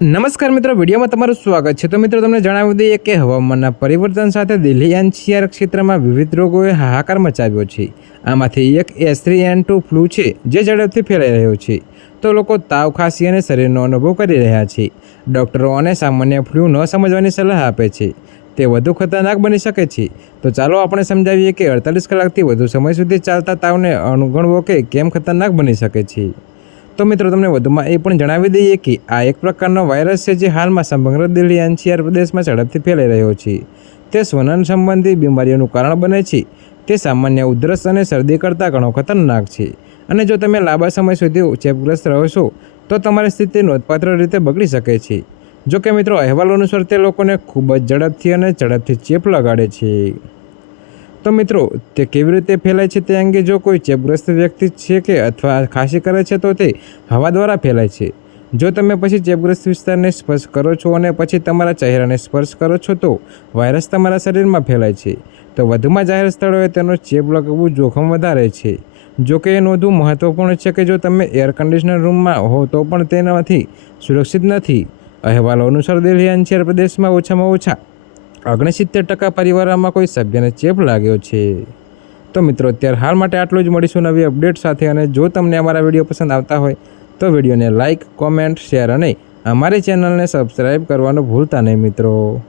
નમસ્કાર મિત્રો, વિડીયોમાં તમારું સ્વાગત છે। તો મિત્રો તમને જણાવી દઈએ કે હવામાનના પરિવર્તન સાથે દિલ્હી એનસીઆર ક્ષેત્રમાં વિવિધ રોગોએ હાહાકાર મચાવ્યો છે। આમાંથી એક H3N2 ફ્લૂ છે જે ઝડપથી ફેલાઈ રહ્યો છે। તો લોકો તાવ, ખાંસી અને શરીરનો અનુભવ કરી રહ્યા છે। ડૉક્ટરો અને સામાન્ય ફ્લૂ ન સમજવાની સલાહ આપે છે, તે વધુ ખતરનાક બની શકે છે। તો ચાલો આપણે સમજાવીએ કે 48 કલાકથી વધુ સમય સુધી ચાલતા તાવને અવગણવો કે કેમ ખતરનાક બની શકે છે। તો મિત્રો તમને વધુમાં એ પણ જણાવી દઈએ કે આ એક પ્રકારનો વાયરસ છે જે હાલમાં સમગ્ર દિલ્હી એનસીઆર પ્રદેશમાં ઝડપથી ફેલાઈ રહ્યો છે। તે શ્વસન સંબંધી બીમારીઓનું કારણ બને છે। તે સામાન્ય ઉધરસ અને શરદી કરતાં ઘણો ખતરનાક છે અને જો તમે લાંબા સમય સુધી ચેપગ્રસ્ત રહો છો તો તમારી સ્થિતિ નોંધપાત્ર રીતે બગડી શકે છે। જો કે મિત્રો, અહેવાલો અનુસાર તે લોકોને ખૂબ જ ઝડપથી ચેપ લગાડે છે। તો મિત્રો, તે કેવી રીતે ફેલાય છે તે અંગે જો કોઈ ચેપગ્રસ્ત વ્યક્તિ છે કે અથવા ખાંસી કરે છે તો તે હવા દ્વારા ફેલાય છે। જો તમે પછી ચેપગ્રસ્ત વિસ્તારને સ્પર્શ કરો છો અને પછી તમારા ચહેરાને સ્પર્શ કરો છો તો વાયરસ તમારા શરીરમાં ફેલાય છે। તો વધુમાં જાહેર સ્થળોએ તેનો ચેપ લાગવું જોખમ વધારે છે। જો કે એ નોંધવું મહત્વપૂર્ણ છે કે જો તમે એર કન્ડિશનર રૂમમાં હો તો પણ તેનાથી સુરક્ષિત નથી। અહેવાલો અનુસાર દિલ્હી એનસીઆર પ્રદેશમાં ઓછામાં ઓછા 69% પરિવારોમાં કોઈ સભ્યને ચેપ લાગ્યો છે। તો મિત્રો, અત્યારે હાલ માટે આટલું જ। મળીશું નવી અપડેટ સાથે, અને જો તમને અમારા વિડીયો પસંદ આવતા હોય તો વિડીયોને લાઇક, કોમેન્ટ, શેર અને અમારી ચેનલને સબસ્ક્રાઈબ કરવાનું ભૂલતા નહીં મિત્રો।